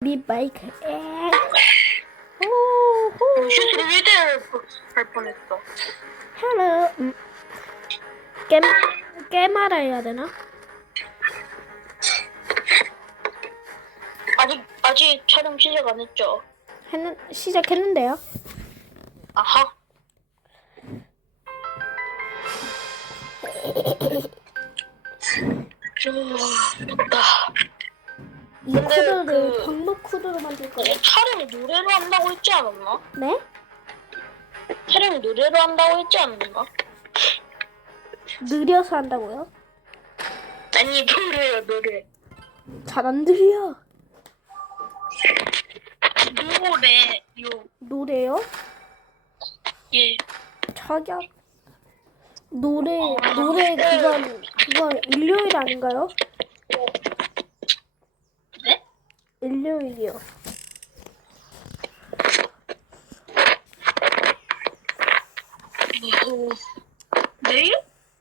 미 마이크 에 호호 슈트를 1대1 할 뻔했어. 헬로 음. 깨 깨말아 해야 되나? 아직 아직 촬영 시작 안 했죠? 했는 시작했는데요. 아하. 좋다. 이 근데 코드를 그- 방목 코드로 만들 거예요. 근데 촬영을 노래로 한다고 했지 않았나? 네? 촬영을 노래로 한다고 했지 않았나? 느려서 한다고요? 아니 노래요 노래. 잘 안 들려. 노래요. 노래요? 예. 자기야. 노래 노래 그건 그건 일요일 아닌가요? 네? 일요일이요. 뭐, 내일?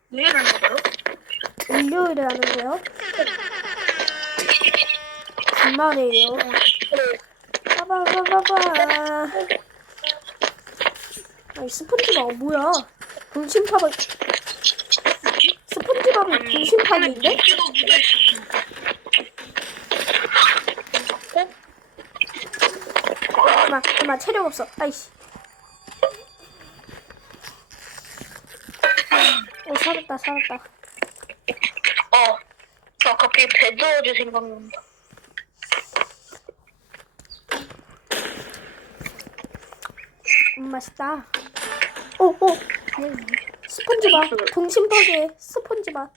내일 한다고요? 일요일에 하는데요. 주말이에요. 빠바바바바. 아니 스폰지밥 뭐야? 동심파가 스폰지밥이 동심파인데? 육지가 묻어있었어. 잠깐만 잠깐만 체력 없어. 아이씨. 오 살았다 살았다. 어. 아, 갑자기 배드워즈 생각난다. 음 맛있다. 오오 스폰지밥 동심파게 스폰지밥.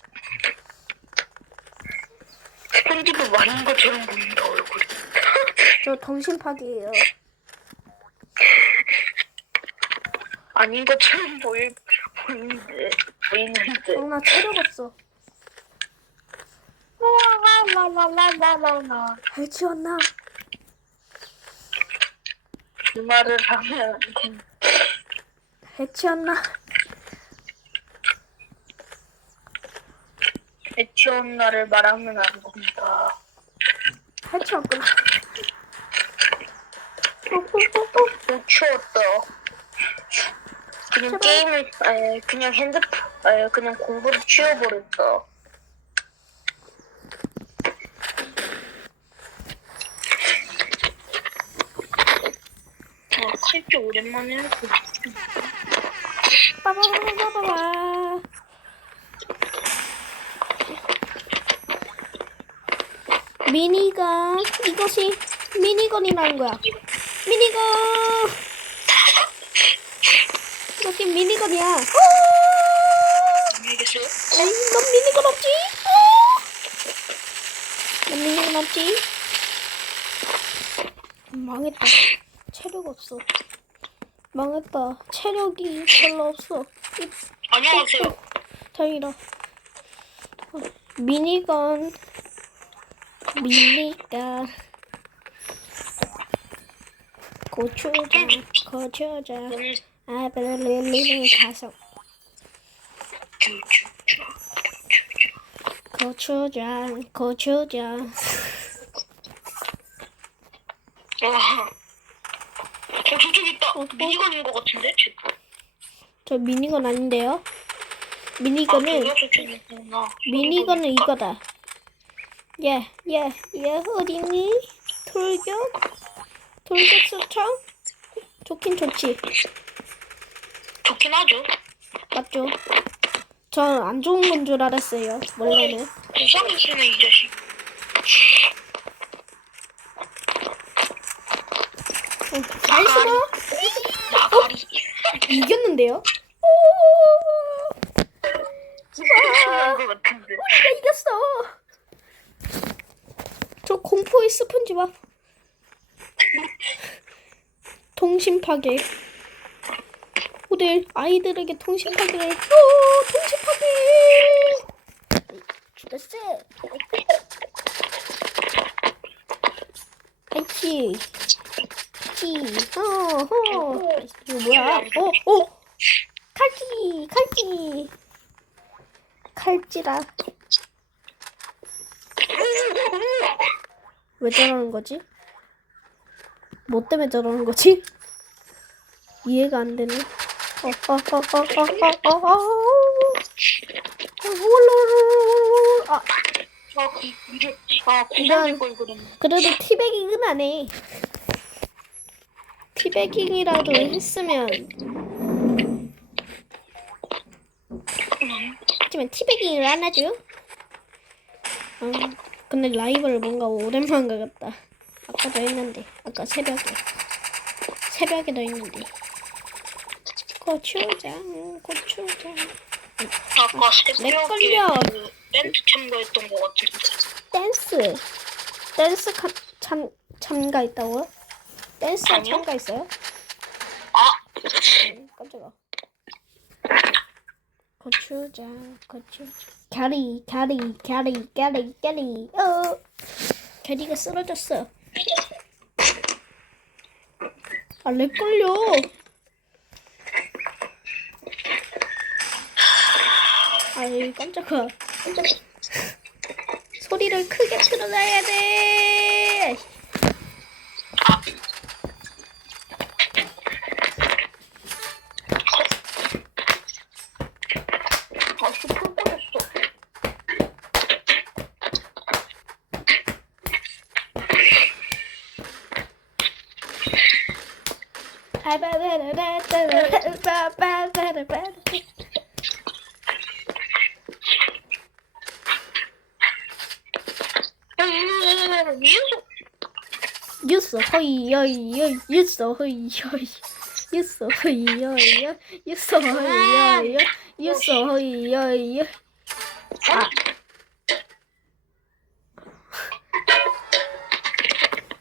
스펀지도 많은 것처럼 보인다, 얼굴이. 저 동심파기예요. 아닌 것처럼 보일, 보이는데, 보이는데. 어, 나 체력 없어. 라라라라라라라. 해치웠나? 그 말을 하면. 해치웠나? 해치운 날을 말하면 안 된다. 해치웠구나. 못 치웠다. 그냥. 게임을, 아니, 그냥 핸드폰, 아니, 그냥 공부를 치워버렸다. 아, 칼질 오랜만에 했어. 빠바바바바바. 미니건 이것이 미니건이라는 거야. 미니건 이것이 미니건이야. 어! 안녕히 계세요. 에이, 넌 미니건 없지? 어! 넌 미니건 없지? 망했다. 체력 없어. 망했다. 체력이 별로 없어. 이 안녕하세요. 다행이다. 어, 미니건. 미니건. 고추장, 고추장. 너무 아벨릴리는 가서. 고추장, 고추장. 와. 어, 저쪽 있다. 어, 어? 미니건인 것 같은데? 쟤. 저 미니건 아닌데요? 아, 미니건은 저쪽 있구나. 미니건은 이거다. 예, 예, 예, 어디니? 돌격? 돌격 수청? 좋긴 좋지. 좋긴 하죠. 맞죠? 전 안 좋은 건 줄 알았어요. 원래는. 이상해지네, 이 자식. 어, 잘 숨어? 나가리. 이겼는데요? 오! 이상한 것 같은데. 우리가 이겼어. 저 공포의 스펀지밥. 통신 파괴. 오늘 아이들에게 통신 파괴를. 오, 통신 파괴. 죽었어. 아이치. 치. 어, 어. 이거 뭐야? 어, 어. 칼기, 칼기. 칼찌라. 왜 저러는 거지? 뭐 때문에 저러는 거지? 이해가 안 되네. 어, 어, 어, 어, 어, 어, 어, 어. 아, 아, 그, 이게, 아, 구성일 걸 그랬네. 그래도 티베깅은 안 해. 티베깅이라도 했으면. 하지만 티베깅을 안 하죠. 음, 근데 라이벌 뭔가 오랜만 것 같다. 아까도 했는데, 아까 새벽에. 새벽에도 했는데. 고추장, 고추장. 아까 새벽에 걸려. 그 밴드 참가했던 것 같은데. 댄스. 댄스 카, 참, 참가했다고요? 댄스 아니요. 참가했어요? 아, 응, 깜짝아. 고추장, 고추장. 캐리, 캐리, 캐리, 캐리, 캐리. 어. 캐리가 쓰러졌어. 아, 렉 걸려. 아이, 깜짝아. 깜짝아. 소리를 크게 틀어놔야 돼. 아. 야, 야, 야, 야, 야, 위에서. 뉴스 허이 여이 여이 뉴스 허이 여이 뉴스 허이 여이 여이 뉴스 허이 여이 여이 뉴스 허이 여이 여이 아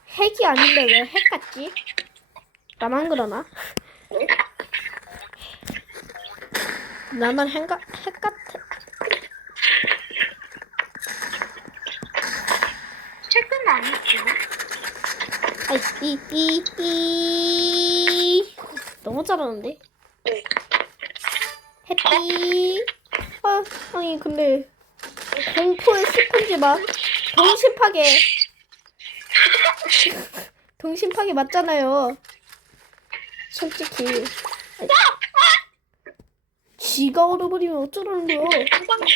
핵이 아닌데 왜 핵 같지? 나만 그러나? 나만 핵같아 책은 아니죠. 아이 이이 이 이. 너무 잘하는데? 네. 해피 아 아니 근데 공포의 스펀지 맛 동심 파괴 동심 파괴 맞잖아요 솔직히 지가 얼어버리면 어쩌라는 거야 도망쳐!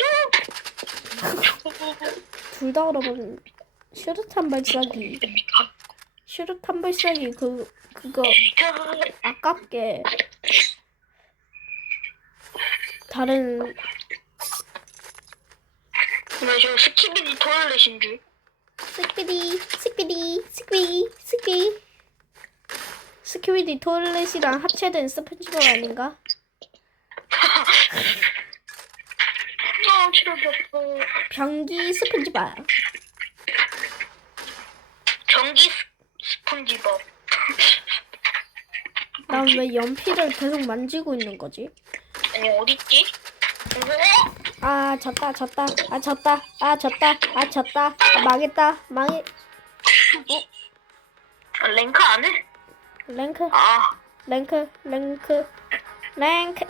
둘다 얼어버리면 슈르탄 발사기 슈르탄 발사기 그 그거 아깝게 다른 나 지금 스키비디 토일렛인 줄. 스키디 스키디 스키 스키 스키비디 토일렛이랑 합체된 스펀지밥 아닌가? 아, 치료됐어. 변기 스펀지밥 전기 스- 스펀지밥. 난왜 연필을 계속 만지고 있는 거지? 아니, 어딨지? 어? 아 졌다 졌다 아 졌다 아 졌다 아 졌다 아, 망했다 망해 아, 랭크 안 해? 랭크 아, 랭크 랭크 랭크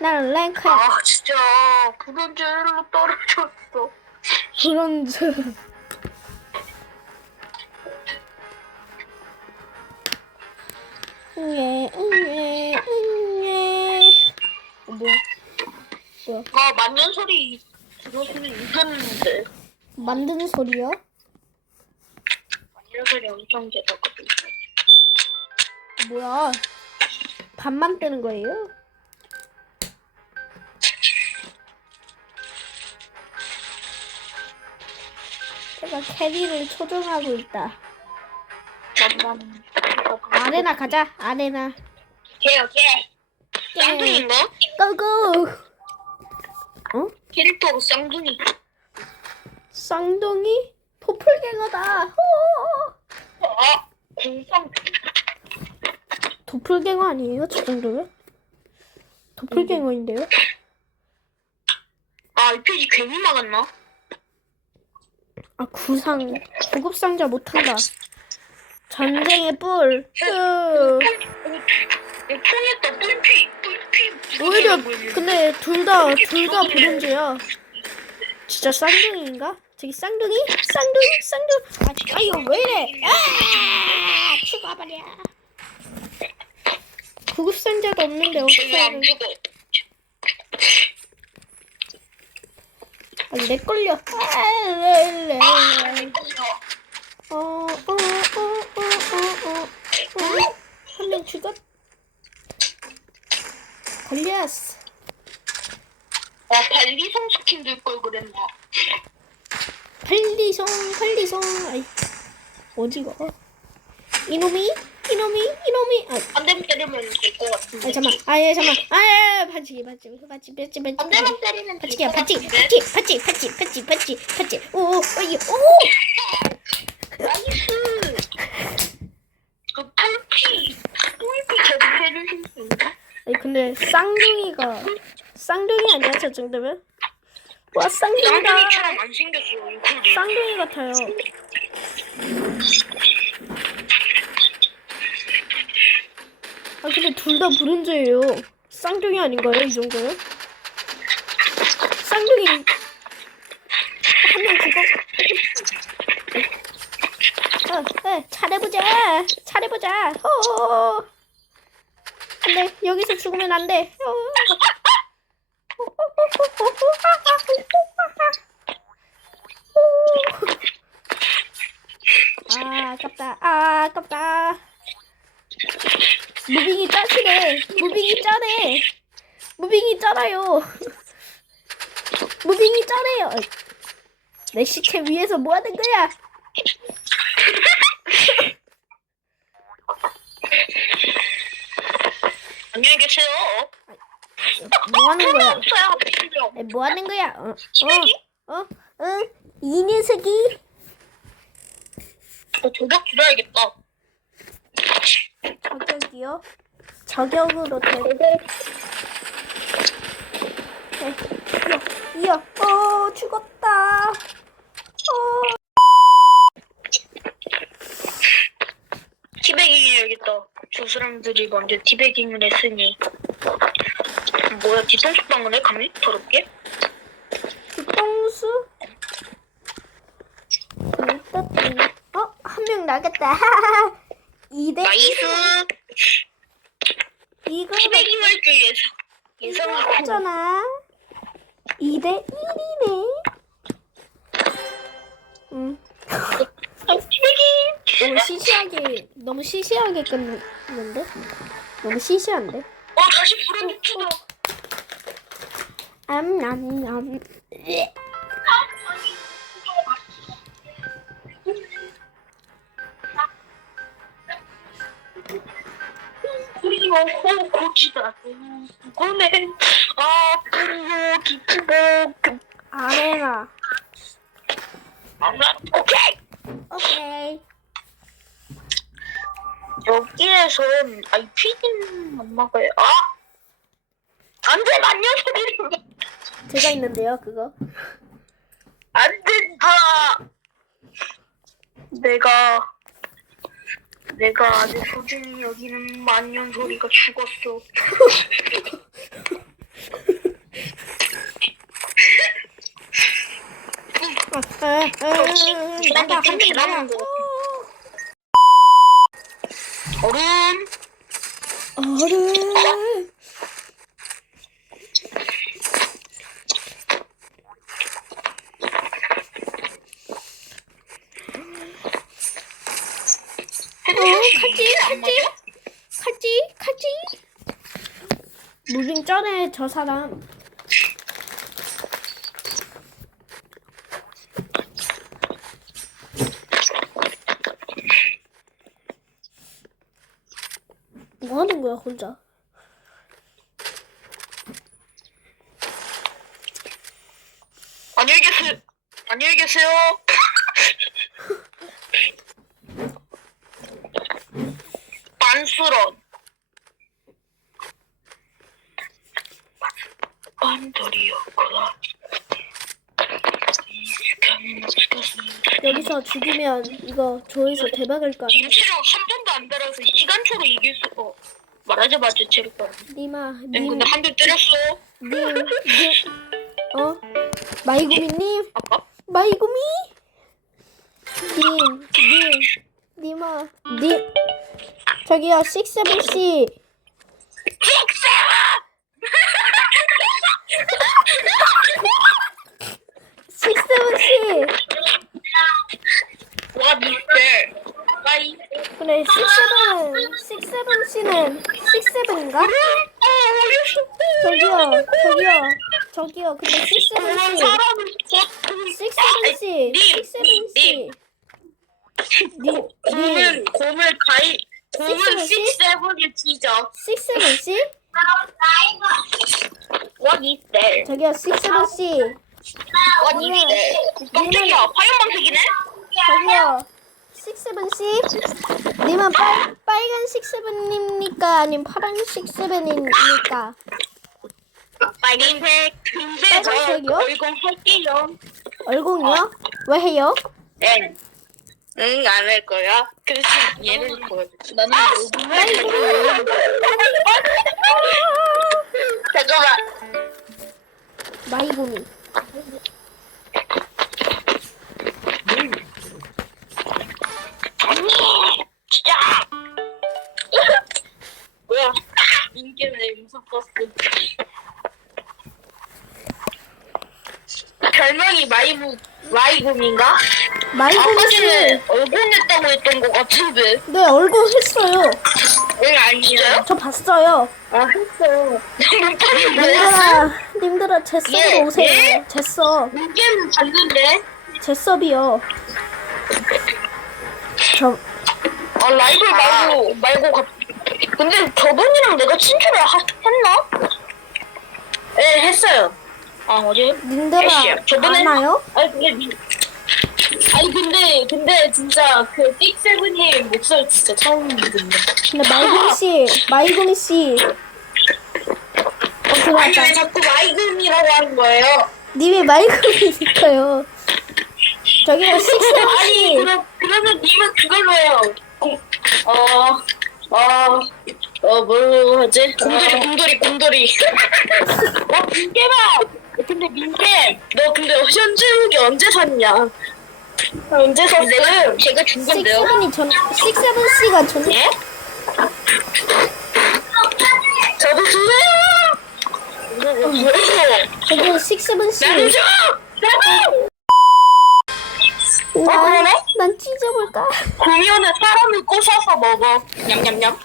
나는 랭크야 아, 진짜. 브론즈로 떨어졌어. 브론즈 응예 응예 응예 어, 뭐야 뭐야 아, 만년 소리 들었으면 이겼는데. 만드는 소리야? 만년 소리 엄청. 어, 뭐야 밥만 뜨는 거예요? 제가 캐리를 초정하고 있다 만만. 아레나 가자 아레나 오케이, 오케이. 예. 쌍둥이인가? 고고 어? 캐릭터가 쌍둥이. 쌍둥이 도플갱어다 호호호. 아, 공상. 도플갱어 아니에요? 저 정도면? 도플갱어인데요? 아, 이 페이지 괜히 막았나? 아 구상 구급 상자 못한다 전쟁의 뿔 으. 폰에다 뿔피, 뿔피. 오히려 근데 둘 다 둘 다 브론즈야 진짜 쌍둥이인가? 저기 쌍둥이? 쌍둥이? 쌍둥이? 아, 아 이거 왜 이래 아! 쏴버려. 구급상자도 없는데 어떻게 하는? 아, 내 걸려. 아, 레, 레, 아, 레. 내 거야. 어, 어, 어, 어, 어, 어, 어. 한명 죽었. 걸렸어. 아, 발리성 스킨 들걸 그랬나? 팔리송, 팔리송. 아이, 어디가? 이놈이, 이놈이, 이놈이. 아, 한 대만 때리면 될 것 같은데. 아 잠만. 아, 예, 잠만. 아, 예, 반칙이, 반칙, 반칙, 반칙, 반칙. 한 대만 때리면 될 반칙이야, 것 반칙, 같은데. 반칙, 반칙, 반칙, 반칙, 반칙, 반칙. 오, 오, 어이, 오. 나이스. 그 뿔피, 뿔피 제대로 해주실 수 있나? 아니 근데 쌍둥이가 쌍둥이 아니야 저 정도면? 와 쌍둥이다. 쌍둥이처럼 안 생겼어 얼굴이. 쌍둥이 같아요. 아 근데 둘다 브론즈예요. 쌍둥이 아닌가요 이 정도면? 쌍둥이 한 명 죽어. 어, 어, 잘해보자. 잘해보자. 어. 안돼 여기서 죽으면 안 돼. 어. 아 아깝다. 아 아깝다. 무빙이 짜시네. 무빙이 짜네. 무빙이 짜라요. 무빙이 짜네요. 내 시체 위에서 뭐 하는 거야? 안녕히 계세요. 뭐 하는 거야? 없어요. 뭐 하는 거야? 어, 시댁이? 어, 어, 응, 이 녀석이 어, 저격 줄여야겠다. 저격이요? 저격으로 되게. 네, 이어, 이어, 어, 죽었다. 어, 티베깅 해야겠다. 저 사람들이 먼저 티베깅을 했으니. 뭐야, 뒤통수 방문해? 감히? 더럽게? 일단, 어, 한 명 나겠다. 2대 나이스! 이거 티베깅 할줄 예상, 예상하고. 하잖아. 2대 1이네. 응. 티베깅! 너무 시시하게 너무 시시하게 끝났는데 너무 시시한데 어, 다시 불을 붙여다. 암암암 우리 호 고치다. 그거네. 아, 뿌리요, 기쁘고. 아레나 아마, 오케이! 오케이 여기에선 IP는 안 막아요. 아! 안 돼, 만년 소리를. 제가 있는데요 그거 안 된다! 내가, 내가 아주 소중히 여기는 만년 소리가 죽었어. 나가 좀 한명 대단한 나가 것 얼음! 얼음 칼지, 칼지? 칼지 칼지 무빙 전에 저 사람 뭐 하는 거야 혼자 안녕히 계세요. 안녕히 계세요. 시간은 죽었습니다. 여기서 죽이면 이거 조회수 대박일 거 같아 김치를 한 번도 안 달아서 시간초로 이길 수가 말하자마자 체력가 니마 님. 근데 한대 때렸어. 님님님 어? 마이구미님? 아빠? 마이구미? 님, 님, 님아, 님, 저기요, 식세븐 씨. 식세븐 씨. 와 미스터 빠이 그래, 식세븐, 식세븐 씨는 식세븐인가? 저기요, 저기요, 저기요. 근데 식세븐 씨, 사람을 식세븐 씨, 님, 식세븐 씨. 님. 고물 고물 가이 고물 식스븐 씨? 식세븐이 지적 식세븐 씨? 와 미스터 저기요, 식세븐 씨. 와 미스터 깜짝이야 화염방석이네 저기요, 식세븐 씨. 님은 빨, 빨간 식세븐입니까? 아니면 파란 식세븐입니까? 빨간색 근데 저 빨간색이요? 얼굴 할게요 얼공이요? 왜 해요? 응. 응, 안 할 거야. 그래서 얘는 보여줄게. 나는 잠깐만. 마이구미. 마이무 마이곰인가? 마이구미 아까 씨. 전에 얼굴냈다고 했던 것 같은데. 네, 얼굴 했어요. 응, 아니에요? 저 봤어요. 아, 했어. 님들아, 님들아, 제 섭으로 예, 오세요. 예? 제 섭, 인기는 봤는데. 제 섭이요. 저, 아 라이브 말고 말고 가... 근데 저분이랑 내가 친추를 하, 했나? 네 했어요. 아 어제? 님들아, 애쉬야. 저번에- 아나요? 아니 근데. 아니 근데 근데 진짜 그 빅세븐님 목소리 진짜 처음 듣네. 근데 마이구미 씨, 마이구미 씨. 어, 아니. 왜 자꾸 마이금이라고 하는 거예요? 님이 마이구미니까요. 식세븐 아니 씨. 그럼 그러면 님은 그걸로 해요. 공... 어... 어... 어, 뭐 하지? 곰돌이, 곰돌이, 곰돌이. 어, 민개봐! 근데 민개, 너 근데 현질무기 언제 샀냐? 언제 샀어요? 제가 준 건데요. 식세븐이 전, 식세븐 씨가 전, 예? 저도 주세요! 저기요, 식세븐 씨. 나도 줘! 나도! 어, 난, 그러네? 난 찢어볼까? 구미호는 사람을 꼬셔서 먹어. 냠냠냠.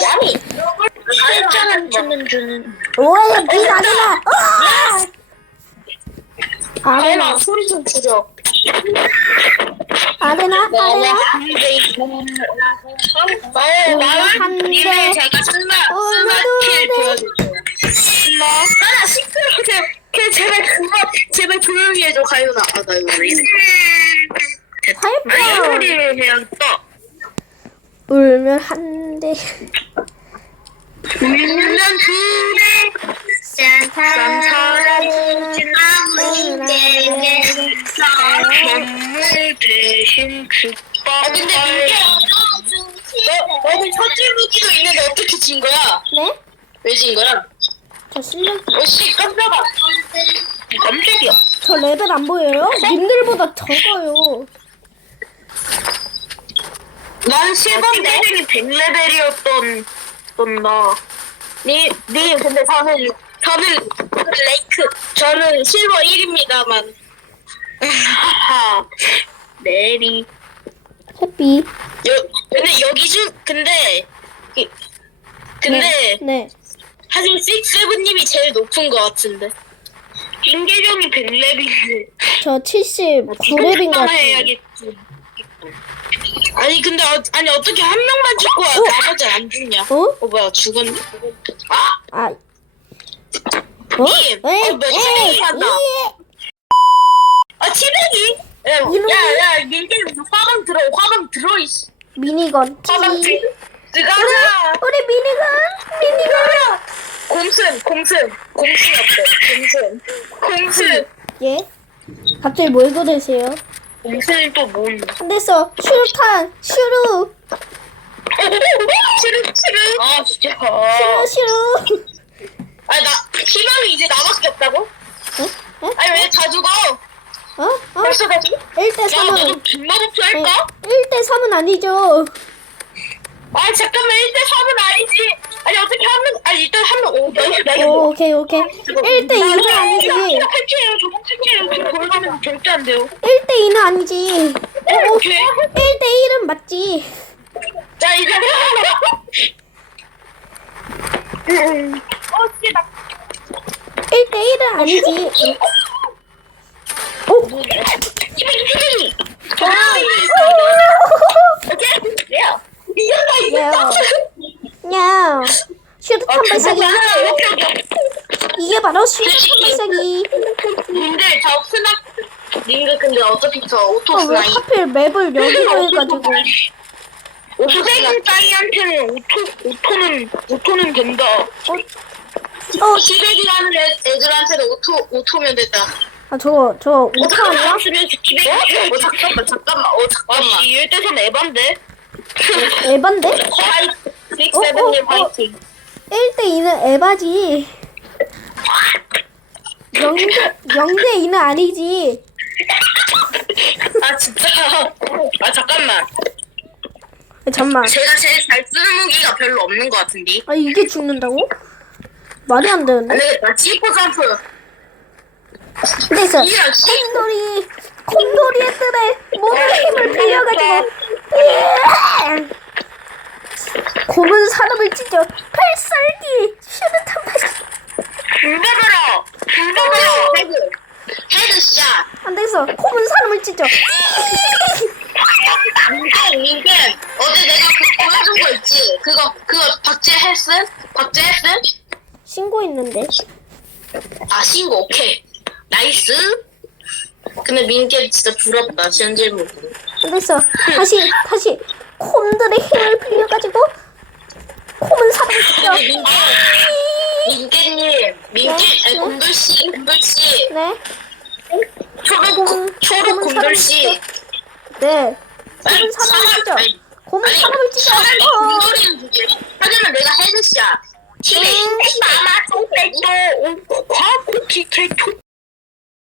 냠이. 실전은 주는 주는. 오야, 비! 으아! 아레나, 소리 좀 줄여. 아레나, 아레나. 나의 나의 한 대. 님을 제가 쓴다 오늘도 네. 보여줄게요. 나 하나 시끄러. 걔, 걔 제발 그거 제발 조용히 해줘 가요나. 아나 이거 왜 이래? 화이퍼! 소리를 해야겠다. 울면 한 대. 울면 그대 네? 안 보여요? 님들보다 적어요. 난 실버인데 이 100레벨이었던 던나. 니, 니 근데 저는 저는 레이크 저는 실버 1입니다만. 하하. 메리. 해피. 여 근데 여기 중 근데 이- 근데 네. 하지만 식세븐님이 제일 높은 것 같은데. 김계정이 100레벨인데. 저 79렙인 것 같아요. 해야겠지. 아니 근데 어, 아니 어떻게 한 명만 죽고 어? 나머지 안 죽냐? 어? 어 뭐야 죽었네? 아 아. 어? 님? 어, 뭐 치맥이 간다. 아 치맥이? 이놈이? 야야 민재 화방 들어 화방 들어 이씨 미니건. 찌. 들 들어가자. 우리 미니건. 미니건. 곰순 곰순 곰순 어때? 곰순 곰순 예? 갑자기 뭘 그러세요? 곰순이 또 뭔? 안됐어. 슈탄. 슈루. 치르 치르. 아 진짜. 슈루 슈루. 아나 희망이 이제 나밖에 없다고? 어? 어? 아니 왜 다 죽어? 어? 어? 벌써 다 죽어? 1대 야 3은 너도 빅마법표 할까? 1대 3은 아니죠. 아 잠깐만 1대 3은 아니지. 아니 어떻게 한 명? 아니 일단 한 명. 오, 나 나. 오, 오케이, 오케이. 1대 2는 아니지. 지금 걸으면 절대 안 돼요. 1대 2는 아니지. 오, 오케이. 1대 1은 맞지. 자 이제. 어 씨다. 1대 1은 아니지. 오. 오케이. 야. 이겼다 야. 이겼다. 야. 슈트탄 어, 발사기. 이게 바로 슈트탄 발사기. 님들 저 스납. 님들 근데 어차피 저 오토 어, 왜 스나이. 하필 맵을 여기로 해가지고. 오토 따이한테는 오토 오토는 오토는 된다. 어, 시댁이라는 애, 애들한테는 오토 오토면 된다. 아, 저거, 저거, 오타 아니야? 쓰면 시댁. 어 잠깐만 잠깐만 어 잠깐만. 아씨 1대3 에반데. 에반데? 화이팅. 어, 빅세븐님 어, 화이팅. 1대 2는 에바지. 0대, 0대 2는 아니지. 아 진짜. 아 잠깐만. 아, 잠만. 제가 제일 잘 쓰는 무기가 별로 없는 것 같은데. 아, 이게 죽는다고? 말이 안안 되는데? 되겠다. 지포 점프. 그래서, 씨. 콩돌이, 콩돌이 애들의 모든 힘을 빌려가지고, 으아! 곰은 사람을 찢어 발살기 슈르탄 발사기 불버버려. 불버버려. 헤드. 헤드샷. 안 되겠어 곰은 사람을 찢어 민경 민경 어제 내가 그거 해준 거 있지 그거 그거 박제 했음 박제 했음 신고했는데. 아 신고 오케이. 나이스. 근데 민경 진짜 부럽다 현질무 그래서 다시 다시 곰들의 힘을 빌려가지고 사람을 찢어 민경 민경님 민경 아니 곰돌씨 곰돌씨. 네? 초록 곰- 초록 곰은 곰돌씨. 네. 곰은 사람을 찢어 곰은 사람을 찢어 어. 곰돌이는 하지만 내가 헤드샷 팀에 음. 마마 쫑빼도 과쿠키 케이크